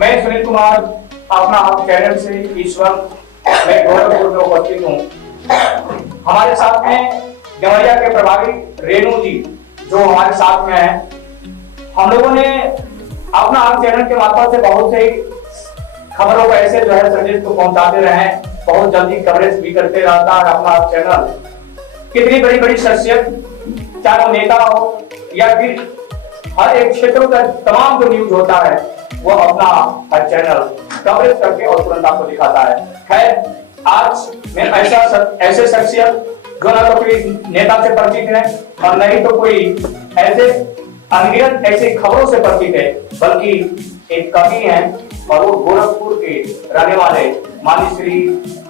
मैं सुनील कुमार अपना आप चैनल से ईश्वर मैं गोरखपुर में उपस्थित हूँ। हमारे साथ में देवरिया के प्रभारी रेणु जी जो हमारे साथ में हैं। हम लोगों ने अपना आप चैनल के माध्यम से बहुत से खबरों को ऐसे जो है सजेस्ट को पहुंचाते रहे, बहुत जल्दी कवरेज भी करते रहता है अपना आप चैनल। कितनी बड़ी बड़ी शख्सियत, चाहे वो नेता हो या फिर हर एक क्षेत्रों का तमाम जो न्यूज होता है वो अपना हर चैनल कवरेज करके और तुरंत आपको दिखाता है। खैर आज मैं ऐसे शख्सियत जो ना तो कोई नेता से परिचित है और नहीं तो कोई ऐसे अनगिनत ऐसी खबरों से परिचित है, बल्कि एक कवि हैं और वो गोरखपुर के रहने वाले माननीय श्री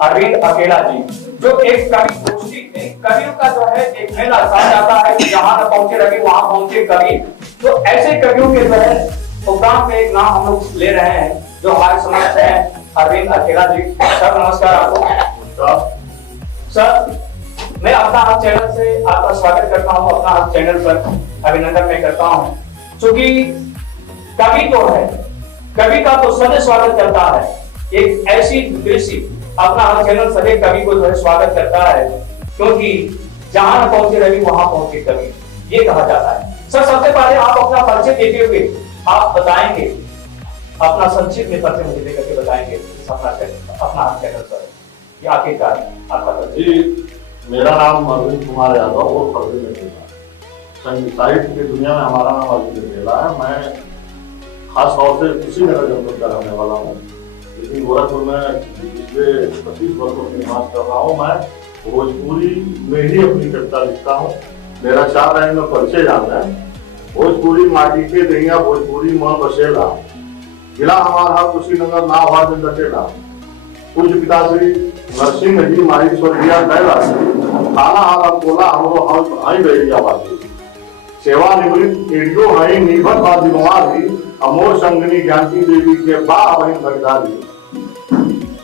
अरविंद अकेला जी, जो एक कवि गोष्ठी कवियों का जो है एक मेला कहा जाता है कि जहां न पहुंचे रवि वहां पहुंचे कवि। तो ऐसे कवियों के जो है प्रोग्राम में एक नाम हम लोग ले रहे हैं जो हमारे समक्ष हैं अरविंद अकेला जी। सर नमस्कार आपको। सर मैं अपना आप चैनल से आपका स्वागत करता हूं, अपना आप चैनल पर अभिनंदन मैं करता हूं, क्योंकि कवि तो है, कवि का तो सदैव स्वागत करता है। एक ऐसी दृष्टि अपना हर चैनल सदैव कवि को जो है स्वागत करता है, क्योंकि जहां न पहुंचे रवि वहां पहुंचे कवि, ये कहा जाता है। सर सबसे पहले आप अपना परिचय देते हुए आप बताएंगे, अपना संक्षिप्त में परिचय मुझे देकर के बताएंगे अपना चैनल सर, ये आखिरकार आपका परिचय। मेरा नाम अरविंद कुमार यादव और अरविंद अकेला, संगीत साहित्य की दुनिया में हमारा नाम अरविंद अकेला है। मैं खास तौर से कुशीनगर जनपद का रहने वाला हूँ, लेकिन गोरखपुर में पिछले 25 वर्षों से निवास कर रहा हूँ। मैं भोजपुरी में ही अपनी कविता लिखता हूँ। मेरा 4 लाइन में परिचय जानना है। भोजपुरी माटी के दैया भोजपुरी मन बसेला, जिला हमारा कुशीनगर ना हुआ दिन अकेला। पूज्य पिता श्री नरसिंह जी माई स्वर्गीय कैला, खाना हाल बोला हमरो हम आई बैरिया बाती। सेवा निवृत्त एडियो हई निर्भर बा दिनवारी, अमोर संगनी ज्ञानती देवी के बा बहन भगदारी।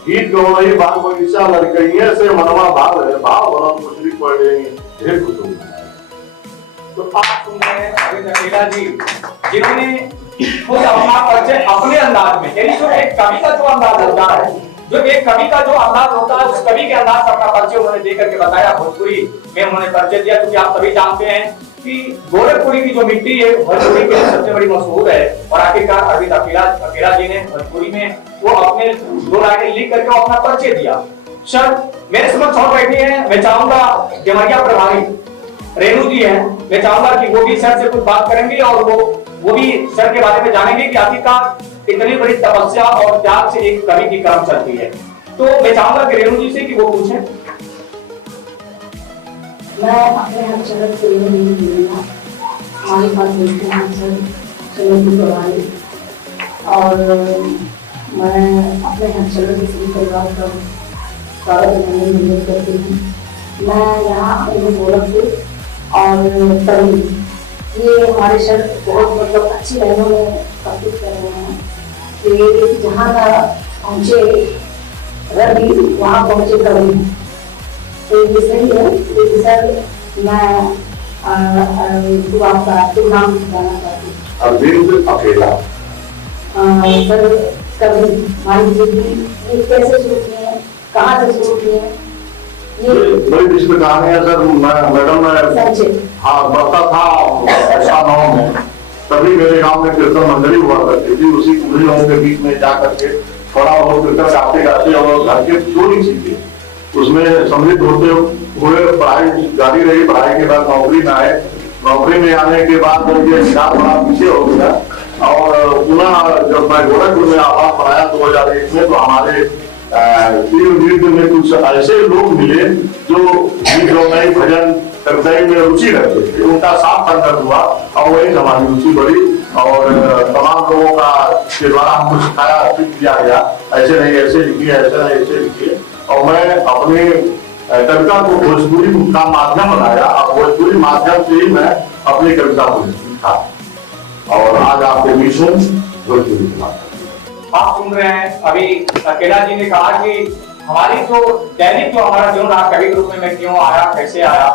गीत गौरई बाग बगीचा लड़कइये से मनवा भाव है, भाव बरम कुशली पड़े ढेर कुछ। तो आप सुन रहे हैं अरविंद अकेला जी, जिन्होंने खुद अपना परिचय अपने अंदाज में, यानी जो एक कवि का जो अंदाज होता है, जो एक कवि का जो अंदाज होता है, उस कवि के अंदाज से अपना परिचय उन्होंने दे करके बताया। भोजपुरी में उन्होंने परिचय दिया, क्योंकि आप सभी जानते हैं कि गोरखपुरी की जो मिट्टी है भोजपुरी के लिए सबसे बड़ी मशहूर है। और आखिरकार अरविंद अकेला जी ने भोजपुरी में वो अपने 2 लाइनें लिख करके अपना परिचय दिया। सर मेरे समक्ष और बैठे हैं, मैं चाहूंगा देवरिया प्रभारी रेणु जी हैं, मैं चाहूंगा कि वो भी सर से कुछ बात करेंगे और वो भी सर के बारे में जानेंगे कि आखिरकार इतनी बड़ी तपस्या और त्याग से एक कवि की काम चलती है। तो मैं चाहूंगा कि रेणु जी से कि वो पूछें। मैं अपने हर चरण से नहीं मिलूंगा, हमारे पास मिलते हैं सर चरण प्रभारी, और मैं अपने हर चरण से सभी परिवार का स्वागत करती हूँ। मैं यहाँ अपने गोरखपुर और तरुण ये हमारे सर बहुत मतलब अच्छी लाइनों में काफी कर रहे हैं कि जहाँ का पहुँचे रवि वहाँ पहुँचे कवि। तो ये सही है, लेकिन सर मैं आपका शुभ नाम बताना चाहती हूँ। अरविंद अकेला सर कवि मान लीजिए ये कैसे शुरू किए हैं, कहाँ से शुरू किए हैं? बड़ी जिसमें कहानी है सर। मैडम हाँ बढ़ता था ऐसा गाँव में, तभी मेरे गांव में कीर्तन मंडली हुआ करती थी। उसी उन्हीं लोगों के बीच में जा करके थोड़ा बहुत कीर्तन गाते गाते और घर के चोरी सीखे, उसमें समृद्ध होते हुए पढ़ाई जारी रही। पढ़ाई के बाद नौकरी में आए, नौकरी में आने के बाद ये थोड़ा पीछे हो गया और पुनः जब मैं गोरखपुर में आवाज बनाया 2001 में, तो हमारे नृत्य में कुछ ऐसे लोग मिले जो गीत भजन कविता में रुचि रखते थे। उनका साथ संगत हुआ और वही हमारी रुचि बढ़ी और तमाम लोगों का के द्वारा हमको सिखाया किया गया, ऐसे नहीं ऐसे लिखिए, ऐसे नहीं ऐसे लिखिए। और मैं अपनी कविता को भोजपुरी का माध्यम बनाया और भोजपुरी माध्यम से ही मैं अपनी कविता को लिखा और आज आपके बीच में भोजपुरी की बात। आप सुन रहे हैं अभी अकेला जी ने कहा कि हमारी जो दैनिक जो हमारा जीवन रहा, कवि के रूप में मैं क्यों आया, कैसे आया।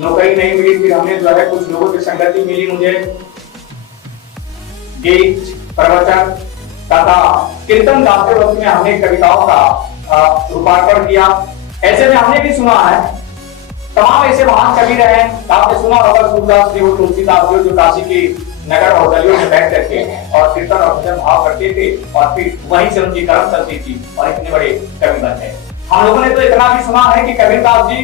नौकरी नहीं मिली, फिर हमने जो है कुछ लोगों की संगति मिली मुझे, गीत प्रवचन तथा कीर्तन गाते वक्त में हमने कविताओं का रूपांतरण किया। ऐसे में हमने भी सुना है तमाम ऐसे महान कवि रहे। आपने सुना होगा सूरदास जी और तुलसीदास जी जो काशी की नगर और गलियों में बैठ करके और कीर्तन और भजन भाव करते थे और फिर वहीं से उनकी कर्म चलती थी और इतने बड़े कवि बने। हम लोगों ने तो इतना भी सुना है कि कबीरदास जी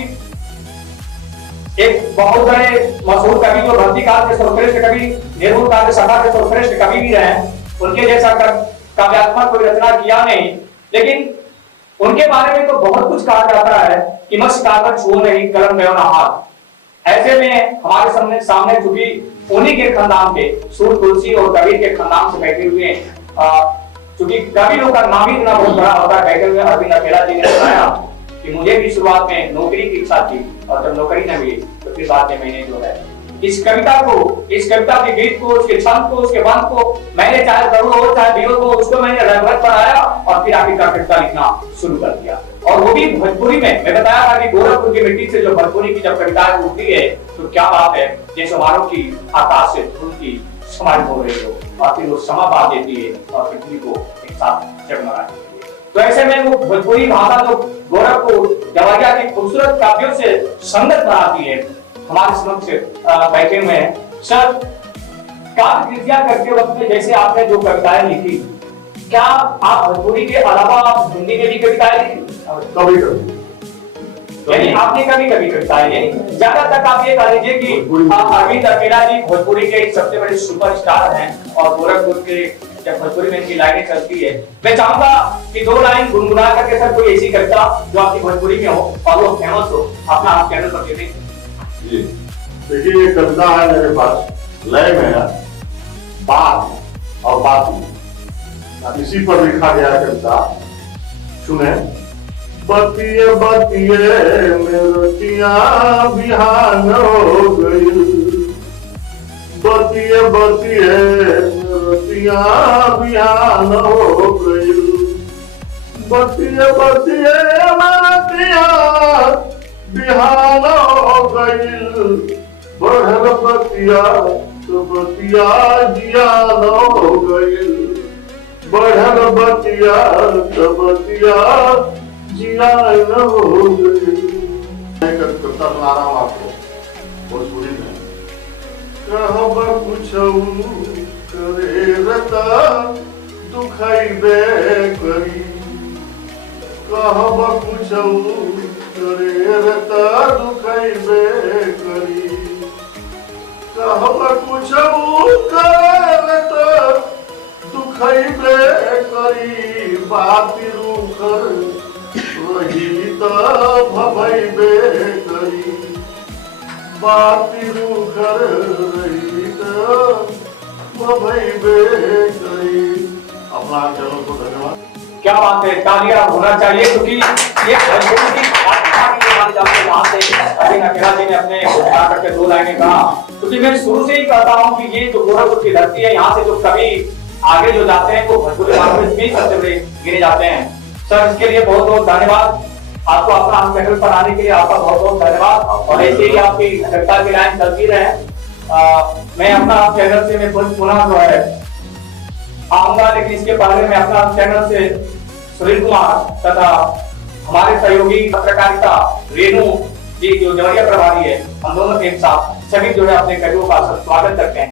एक बहुत बड़े मशहूर कवि जो भक्ति काल के सर्वश्रेष्ठ कवि, निर्गुण काल के सभा के सर्वश्रेष्ठ कवि भी रहे। उनके जैसा काव्यात्मक कोई रचना किया नहीं, लेकिन उनके बारे में तो बहुत कुछ कहा जाता है कि मस्त कागज छुओ नहीं कलम गयो ना हाथ। ऐसे में हमारे सामने चूंकि उन्हीं के खानदान के सूर तुलसी और कबीर के खानदान से बैठे हुए चूंकि कवि लोग का नाम ही इतना बहुत बड़ा होता है। बैठे हुए अरविंद अकेला जी ने बताया कि मुझे भी शुरुआत में नौकरी की इच्छा थी और जब नौकरी न मिली तो फिर बाद में मैंने जो है इस कविता के गीत को, उसके छंद को, उसके बंद को मैंने चाहे करुण हो चाहे विरोध हो उसको मैंने रंगत पर आया और फिर आखिरकार कविता लिखना शुरू कर दिया। और वो भी भोजपुरी में। मैं बताया था कि गोरखपुर की मिट्टी से जो भोजपुरी की जब कविताएं उठती है तो क्या बात है, जैसे मानो की आकाश से धुल की समाज हो रही हो और फिर वो समा पा देती है और पृथ्वी को एक साथ जगमगा देती है। तो ऐसे में वो भोजपुरी भाषा जो गोरखपुर देवरिया की खूबसूरत काव्यों से संगत बनाती है हमारे समक्ष बैठे हुए हैं। सर, काव्य कृतियां करते वक्त में जैसे आपने जो कविताएं लिखी, क्या आप भोजपुरी के अलावा हिंदी में भी कविताएं लिखी? कभी यानी आपने कभी कविताएं, ज्यादातर आप ये कह लीजिए कि अरविंद अकेला जी भोजपुरी के सबसे बड़े सुपरस्टार हैं और गोरखपुर के जब भोजपुरी में इनकी लाइनें चलती है, मैं चाहूंगा कि 2 लाइन गुनगुना करके सर कोई ऐसी कविता जो आपकी भोजपुरी में हो और वो फेमस हो, अपना आप चैनल पर दे दें। जी देखिए, ये कविता है मेरे पास, लय में है, बात और बाती, इसी पर लिखा गया कविता। सुने। बतिये बतिये मेरतिया बिहान हो गई, बतिये बतिये मेरतिया बिहान हो गई, बतिये बतिये मेरतिया बिहान हो गई, बढ़ल बतिया तो बतिया जियान हो गई, बढ़ल बतिया तो बतिया जियान हो गई। कविता सुना रहा हूँ आपको भोजपुरी में। कहबर कुछऊ करे रता दुखैबे करी, कहबर कुछऊ करे रता दुखैबे करी, कहबर कुछऊ करे रता दुखैबे करी, बाती रूखर रही त भभैबे करी, बाती रूखर रही त भभैबे करी। अपना चैनल को धन्यवाद। क्या बात है, तालियां होना चाहिए क्योंकि ये भोजपुरी की वहां से अरविंद अकेला जी ने अपने उठा करके 2 लाइनें कहा। क्योंकि मैं शुरू से ही कहता हूँ कि ये जो गोरखपुर की धरती है, यहाँ से जो कवि आगे जो जाते हैं वो भोजपुरी भाषा में सबसे बड़े गिने जाते हैं। सर, इसके लिए बहुत बहुत धन्यवाद आपको, अपना चैनल पर आने के लिए आपका बहुत बहुत धन्यवाद और ऐसे ही आपकी कविता की लाइन चलती रहे। मैं अपना चैनल से मैं पुनः जो है आऊंगा, लेकिन इसके पहले मैं अपना चैनल से सुनील कुमार तथा हमारे सहयोगी पत्रकारिता रेणु जी जो देवरिया प्रभारी है, हम दोनों एक साथ सभी जो है अपने कवियों का स्वागत करते हैं।